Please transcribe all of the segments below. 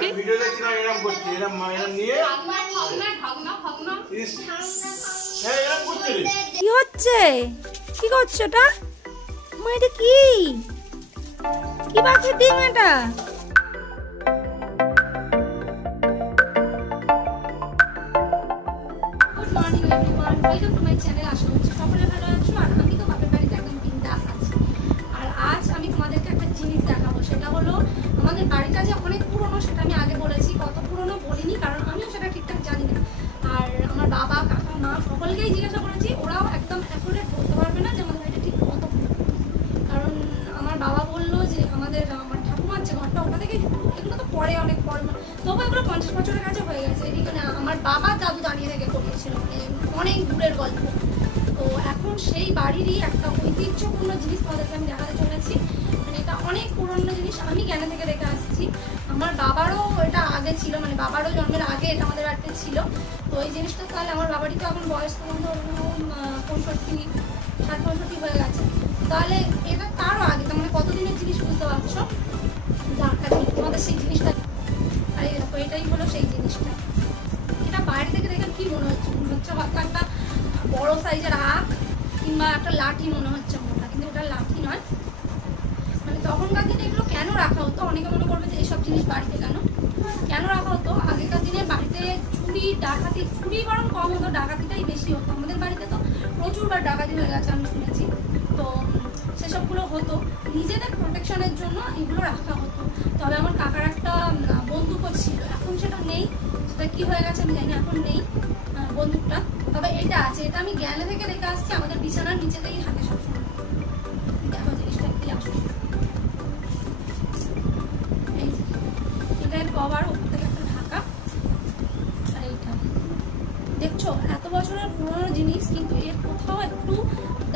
Video দেখছিলাম এরকম করছে, এরকম নিয়ে কি হচ্ছে? কি করছো এটা? মা এটা কি? কি পাখির ডিম এটা? Good morning everyone, welcome to my channel. আশা করছি সকলে ভালো আছো। আর আমি তো বাপের বাড়িতে একদম বিন্দাস আছি। আর আজ আমি তোমাদেরকে একটা জিনিস দেখাবো, সেটা হলো আমাদের বাড়িটা যে অনেক পুরনো, সেটা আমি আগে বলেছি। কত পুরনো বলিনি, কারণ আমিও সেটা ঠিকঠাক জানি না। আর আমার বাবা, কাকা, মা সকলকেই জিজ্ঞাসা করেছি, ওরাও একদম অ্যাকুরেট বলতে পারবে না যে আমাদের বাড়িটা ঠিক কত পুরনো। কারণ আমার বাবা বললো যে আমার ঠাকুমার যে ঘরটা, ওটা থেকে এগুলো তো পরে, অনেক পরে, তবু এগুলো 50 বছরের কাছে হয়ে গেছে। এদিকে না আমার বাবা দাদু দাঁড়িয়ে থেকে করিয়েছিল, মানে অনেক দূরের গল্প। তো এখন সেই বাড়িরই একটা ঐতিহ্যপূর্ণ জিনিস তোমাদেরকে আমি দেখাতে চলেছি। মানে এটা অনেক পুরনো জিনিস, আমি জ্ঞান থেকে দেখে আসছি। আমার বাবারও এটা আগে ছিল, মানে বাবারও জন্মের আগে এটা আমাদের বাড়িতে ছিল। তো এই জিনিসটা তাহলে আমার বাবারই তো এখন বয়স তখন তো 65 হয়ে গেছে। তাহলে এটা তারও আগে, তার মানে কতদিনের জিনিস বুঝতে পারছো। তোমাদের সেই জিনিসটা, আর দেখো এটাই হলো সেই জিনিসটা। এটা বাইরে থেকে দেখে কি মনে হচ্ছে? মনে হচ্ছে হয়তো একটা বড় সাইজের আখ কিংবা একটা লাঠি মনে হচ্ছে মোটা, কিন্তু ওটা লাঠি নয়। মানে তখনকার দিনে এগুলো কেন রাখা হতো? অনেকে মনে করবে যে এইসব জিনিস বাড়িতে কেন রাখা হতো? আগেকার দিনে বাড়িতে চুরি ডাকাতি, চুরি বরং কম হতো, ডাকাতিটাই বেশি হতো। আমাদের বাড়িতে তো প্রচুরবার ডাকাতি হয়ে গেছে, আমি শুনেছি। তো সেসবগুলো হতো নিজেদের প্রোটেকশনের জন্য, এগুলো রাখা হতো। তবে আমার কাকার একটা বন্দুকও ছিল, এখন সেটা নেই। সেটা কি হয়ে গেছে আমি জানি না, এখন নেই বন্দুকটা। তবে এটা আছে, এটা আমি জ্ঞানে থেকে রেখে আসছি আমাদের বিছানার নিচেতেই হাতে সবসময়। দেখো জিনিসটা কি আসবে, এই এটা কভার, উপর থেকে একটা ঢাকা। আর এইটা দেখছো, এত বছরের পুরোনো জিনিস, কিন্তু এর কোথাও একটু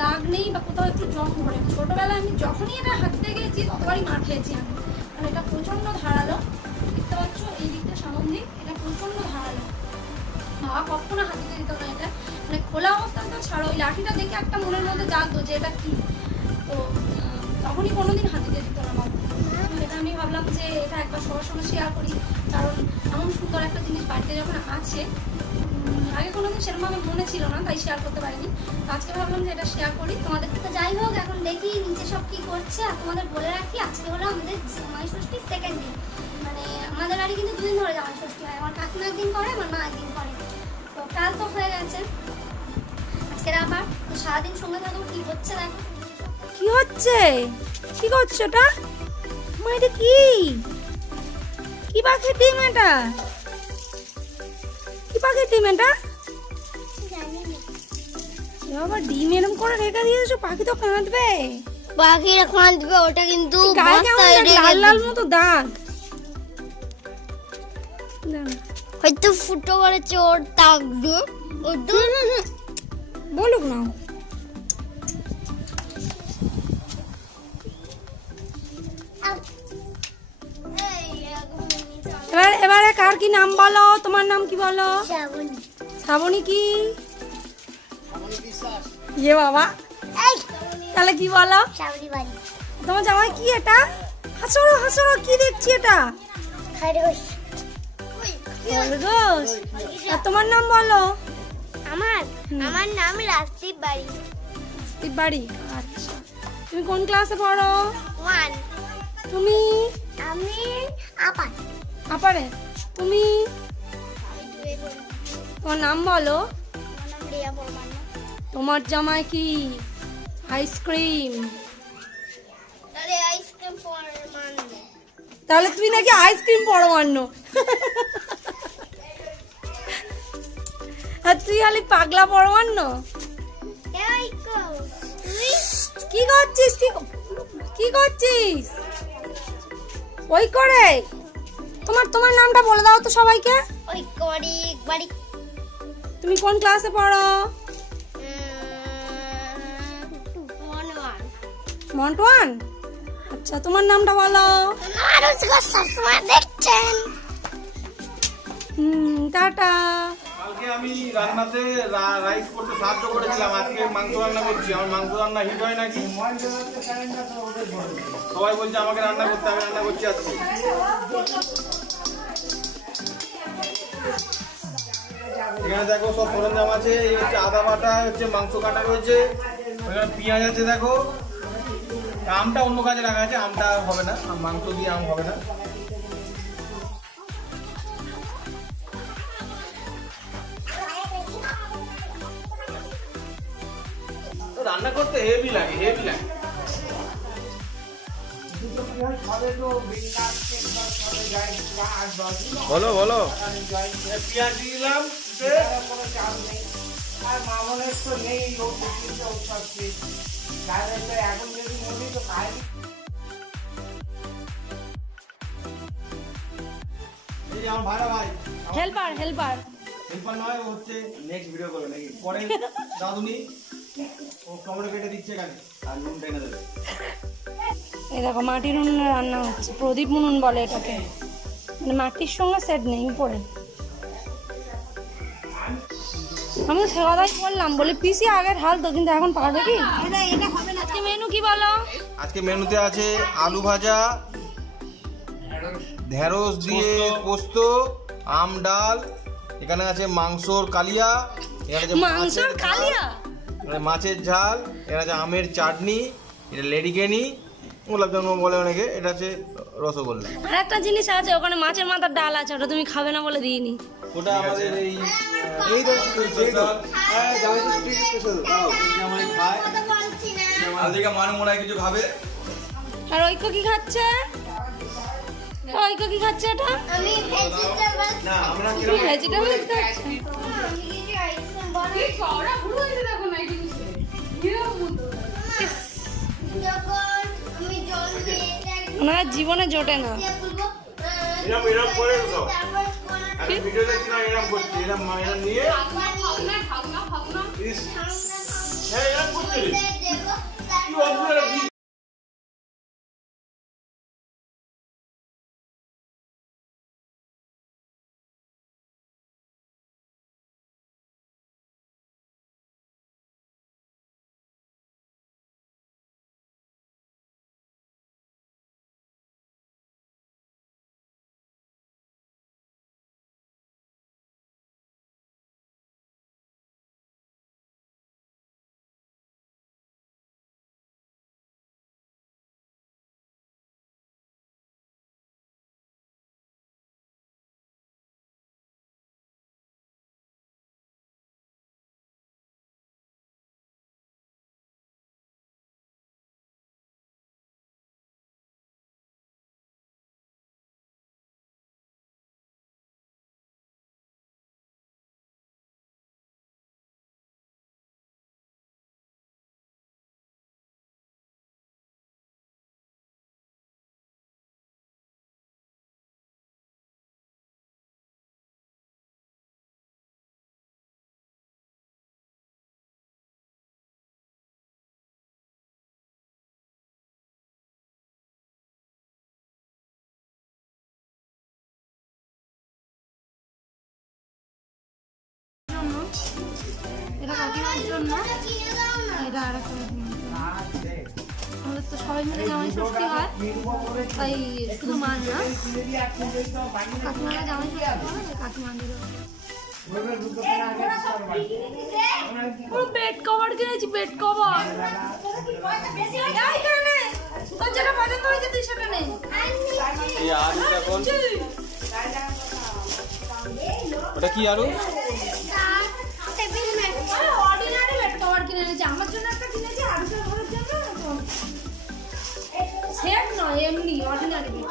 দাগ নেই বা কোথাও একটু জং ধরে। ছোটবেলায় আমি যখনই এটা হাঁটতে গেছি ততবারই মার খেয়েছি আমি। আর এটা প্রচন্ড ধারালো, দেখতে পাচ্ছ এই দিকটা সামনে, এটা প্রচন্ড ধারালো। বাবা কখনো হাতিতে দিত না এটা, মানে খোলা অবস্থায় তো ছাড়ো। ওই লাঠিটা দেখে একটা মনের মধ্যে জাগতো যে এটা কি, তো তখনই কোনোদিন হাতিতে দিত না বাবা। এটা আমি ভাবলাম যে এটা একবার সবার সঙ্গে শেয়ার করি, কারণ এমন সুন্দর একটা জিনিস বাড়িতে যখন আছে, আগে কোনোদিন সেরকমভাবে মনে ছিল না, তাই শেয়ার করতে পারিনি। আজকে ভাবলাম যে এটা শেয়ার করি তোমাদের। তো যাই হোক, এখন দেখি নিচে সব কি করছে। আর তোমাদের বলে রাখি, আজকে হলো আমাদের জামাই ষষ্ঠীর সেকেন্ড দিন। মানে আমাদের বাড়ি কিন্তু 2 দিন ধরে জামাই ষষ্ঠী হয়। আমার কাকিমা একদিন করে, আমার মা একদিন করে। তো কাল তো হয়ে গেছে, আজকের আবার। তো সারাদিন সঙ্গে থাকবো, কি হচ্ছে দেখো। কি হচ্ছে? কি করছো এটা? মা এটা কি? কি পাখির ডিম এটা? কি পাখির ডিম এটা? বাবা ডিম এরকম করে রেখে দিয়েছো, পাখি তো কাঁদবে। পাখিরা কাঁদবে, ওটা কিন্তু লাল লাল মতো দাগ, হয়তো ফুটো করেছে ওর দাগ দিয়ে। বলুক না। এবারে কার কি নাম বলো? তোমার নাম কি বলো? শ্রাবণী। কি ইয়ে বাবা, তাহলে কি বলো? তোমার জামাই কি এটা? হাসরো হাসরো, কি দেখছি এটা? খরগোশ। আর তোমার নাম বলো? আমার নাম রাজদীপ বাড়ি। রাজদীপ বাড়ি, আচ্ছা। তুমি কোন ক্লাসে পড়ো? 1। তুমি? আমি আপারে। তুমি? তোমার নাম বলো? তোমার জামাই কি আইসক্রিম? তাহলে তুই নাকি আইসক্রিম পরমান্ন। আর তুই খালি পাগলা পরমান্ন। কি করছিস? কি করছিস ওই করে? তোমার নামটা বলে দাও তো সবাইকে। তুমি কোন ক্লাসে পড়ো? মন্ট 1। আচ্ছা, তোমার নামটা বলো। টাটা। কালকে আমি রান্নাতে রাইস করতে সাহায্য করেছিলাম, আজকে মাংস রান্না করছি। আমার মাংস রান্না হিট হয় নাকি? সবাই বলছে আমাকে রান্না করতে, আমি রান্না করছি আজকে। এখানে দেখো সব সরঞ্জাম আছে। এই হচ্ছে আদা বাটা, হচ্ছে মাংস কাটা রয়েছে, এখানে পেঁয়াজ আছে। দেখো আমটা অন্য কাজে রাখা আছে, আমটা হবে না, মাংস দিয়ে আম হবে না। রান্না করতে হেভি লাগে, হেভি লাগে। বলো বলো। পেঁয়াজ দিলাম, আর মামনের তো নেই, ও উৎপাচ্ছে এখন যদি মনে তো খাই। এই যে আমার ভাড়া ভাই, হেল্পার হেল্পার নয়, ও হচ্ছে নেক্সট ভিডিও করবে নাকি পরে দাদুনি ও টমেটো কেটে দিচ্ছে এখানে আর নুন টেনে দেবে। এই দেখো মাটির উনুনে রান্না হচ্ছে, প্রদীপ উনুন বলে এটাকে, মানে মাটির সঙ্গে সেট নেই উপরে। আমি তো সে কথাই বললাম, বলে পিসি আগের হাল তো, কিন্তু এখন পারবে কি? আজকে মেনু কি বলো? আজকে মেনুতে আছে আলু ভাজা, ঢেঁড়স দিয়ে পোস্ত, আম ডাল, এখানে আছে মাংসর কালিয়া, এখানে আছে মাংসর কালিয়া, মাছের ঝাল, এখানে আছে আমের চাটনি, এটা লেডিকেনি, গোলাপ জামুন বলে অনেকে, এটা আছে রসগোল্লা। আর একটা জিনিস আছে ওখানে, মাছের মাথার ডাল আছে, ওটা তুমি খাবে না বলে দিইনি। ওটা আমাদের এই কিছু খাবে। আর ঐক্য কি খাচ্ছে? ঐক্য কি খাচ্ছে এটা? আমি ভেজিটেবল না আমরা তুমি ভেজিটেবল খাচ্ছ? যখন আমি জল দিয়ে ওনার জীবনে জোটে না। এরকম করে দাও। তারপর আমি ভিডিও দেখছি না, এরকম করছি, এরকম নিয়ে হ্যাঁ এরকম করছি। দেবো কি অদ্ভুত। এটা কাকিমার জন্য, এটা আর একটা আমাদের তো সবাই মিলে জামাই ষষ্ঠী হয়, তাই শুধু মার না, কাকিমারা জামাই ষষ্ঠী হয়, কাকিমাদেরও বেড কভার কিনেছি, বেড কভার। তোর যেটা পছন্দ হয়েছে তুই সেটা নে। ওটা কি আরো অর্ডিনারি বেড কভার কিনে এনেছি, আমার জন্য একটা কিনেছি, আরুষের ঘরের জন্য সেট নয়, এমনি অর্ডিনারি বেড।